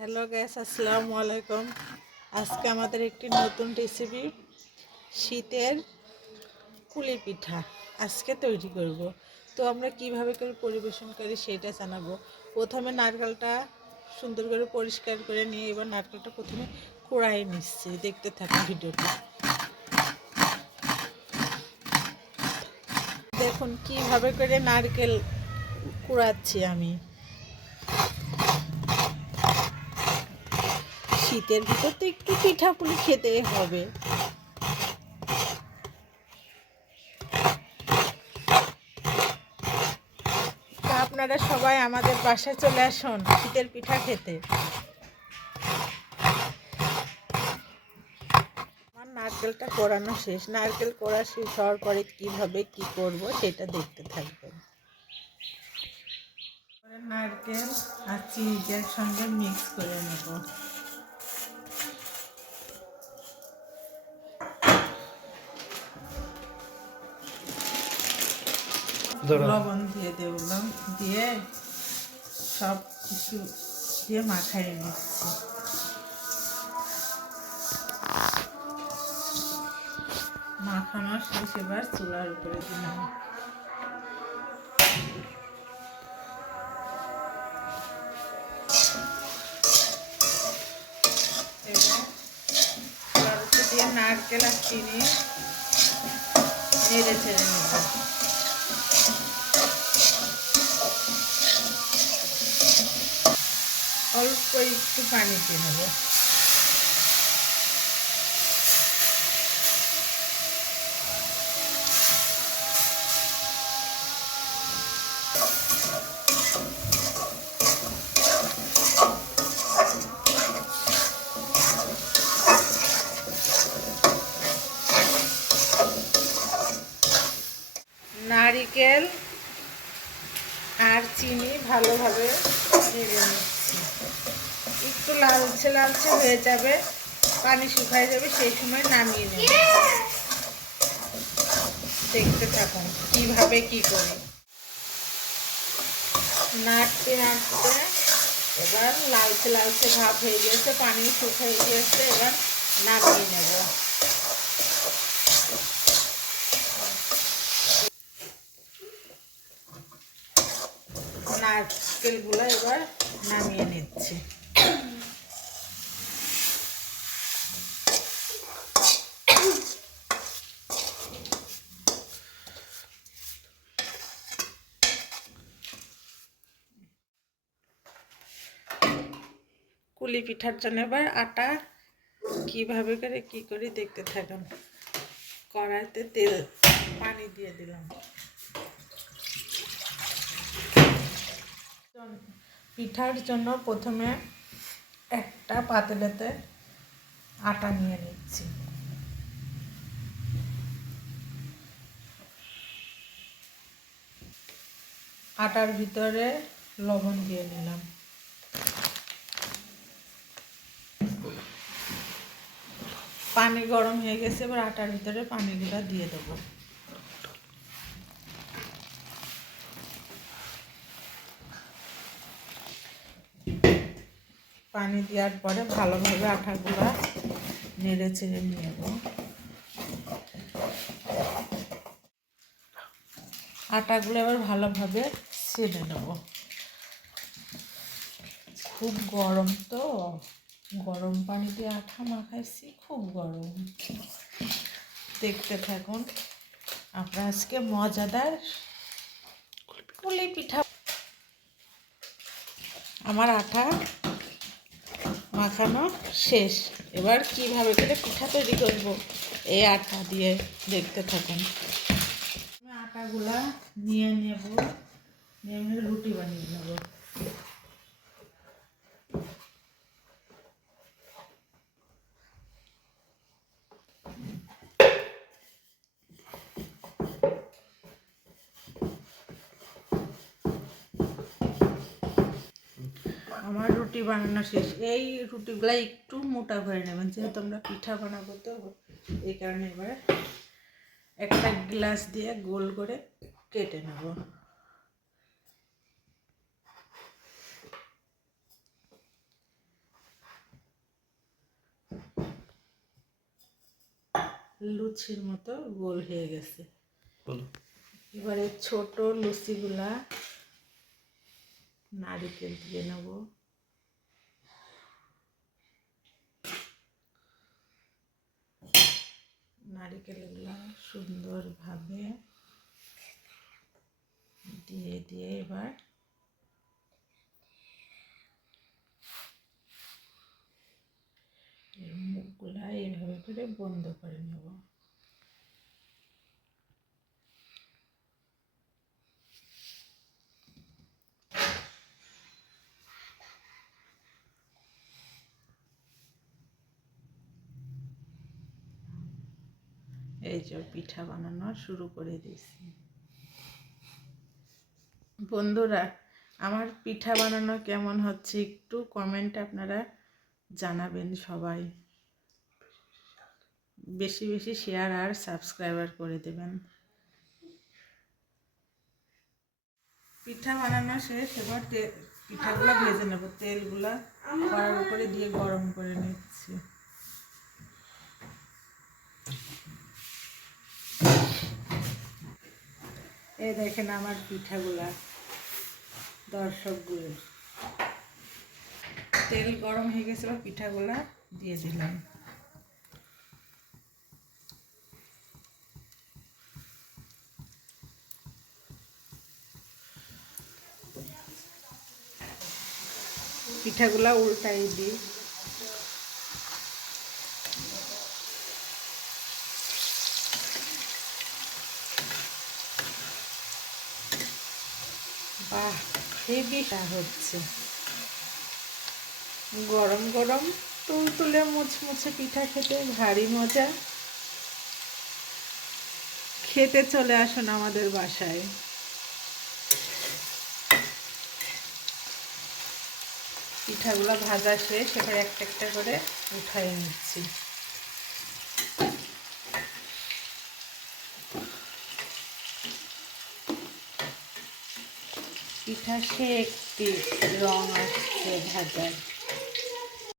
Hello gas, আসসালামু আলাইকুম। আজকে আমাদের একটি নতুন রেসিপি শীতের কুলি পিঠা আজকে তৈরি করব। তো আমরা কিভাবে করে পরিবেশন করি সেটা জানাবো। প্রথমে নারকেলটা সুন্দর করে পরিষ্কার করে নিয়ে এবার নারকেলটা প্রথমে কুড়াই নিচ্ছি। দেখতে থাকুন ভিডিওটা। দেখুন কিভাবে করে নারকেল কুড়াচ্ছি আমি। শীতের ভিতর তো একটু পিঠাপুলি খেতেই হবে। আপনারা সবাই আমাদের বাসায় চলে আসুন শীতের পিঠা খেতে। আমার নারকেলটা কোড়ানো শেষ। নারকেল কোড়া শেষ হওয়ার পরে কীভাবে কি করব সেটা দেখতে থাকবেন। নারকেল আর চিনির সঙ্গে মিক্স করে নেব। লবণ দিয়ে দেবলাম, দিয়ে সব কিছু দিয়ে মাখাই নিচ্ছি। মাখানো শেষ, এবার চুলার উপরে দিলাম। দিয়ে নারকেল আর চিনি নেড়ে ছেড়ে নেব। অল্প একটু পানি দিয়ে নেব। নারকেল আর চিনি ভালোভাবে নেড়ে নিচ্ছি। একটু লালচে লালচে হয়ে যাবে, পানি শুকায় যাবে, সেই সময় নামিয়ে নেব। দেখতে থাকুন কিভাবে কি করি। নাড়তে নাড়তে এবার লালচে লালচে ভাব হয়ে গেছে, পানি শুকিয়ে গিয়েছে, এবার নামিয়ে নেব। নারকেলগুলো এবার নামিয়ে নিচ্ছি। কুলি পিঠার জন্য এবার আটা কিভাবে করে কি করি দেখতে থাকুন। কড়াইতে তেল পানি দিয়ে দিলাম। পিঠার জন্য প্রথমে একটা পাতিলেতে আটা নিয়ে নিচ্ছি। আটার ভিতরে লবণ দিয়ে নিলাম। পানি গরম হয়ে গেছে, এবার আটার ভিতরে পানিগুলো দিয়ে দেবো। পানি দেওয়ার পরে ভালোভাবে আটাগুলো নেড়ে চেড়ে নেব। আটাগুলো এবার ভালোভাবে ছেড়ে নেব। খুব গরম তো, গরম পানি দিয়ে আটা মাখাইছি, খুব গরম। দেখতে থাকুন, আমরা আজকে মজাদার কুলি পিঠা। আমার আটা মাখানো শেষ। এবার কিভাবে করে পিঠা তৈরি করব এই আটা দিয়ে দেখতে থাকুন। আমি আটাগুলা নিয়ে নেব, নিয়ে রুটি বানিয়ে নেব। আমার রুটি বানানো শেষ। এই রুটিগুলো একটু মোটা করে নেবেন, যেহেতু আমরা পিঠা বানাবো তো এই কারণে। এবার একটা গ্লাস দিয়ে গোল করে কেটে নেব। লুচির মতো গোল হয়ে গেছে। বলো। এবারে ছোট লুচিগুলা নারকেল দিয়ে নেব। নারকেলগুলা সুন্দরভাবে দিয়ে দিয়ে এবার এর মুখগুলা এইভাবে করে বন্ধ করে নেব। এই যে পিঠা বানানো শুরু করে দিয়েছি। বন্ধুরা, আমার পিঠা বানানো কেমন হচ্ছে একটু কমেন্টে আপনারা জানাবেন। সবাই বেশি বেশি শেয়ার আর সাবস্ক্রাইবার করে দেবেন। পিঠা বানানো শেষ, এবার পিঠাগুলো ভেজে নেব। তেলগুলা কড়ার উপরে দিয়ে গরম করে নিচ্ছি। এই দেখেন আমার পিঠাগুলা, দর্শকগুলো। তেল গরম হয়ে গেছে, পিঠাগুলা দিয়ে দিলাম। পিঠাগুলা উল্টাই দিই। বাহ, হেভি হচ্ছে। গরম গরম তুলতুলে মুচমুচে পিঠা খেতে ভারী মজা। খেতে চলে আসুন আমাদের বাসায়। পিঠাগুলো ভাজা শেষ, এবার একটা একটা করে উঠাই নিচ্ছি। পিঠা সে একটি রং আসছে ভাজার।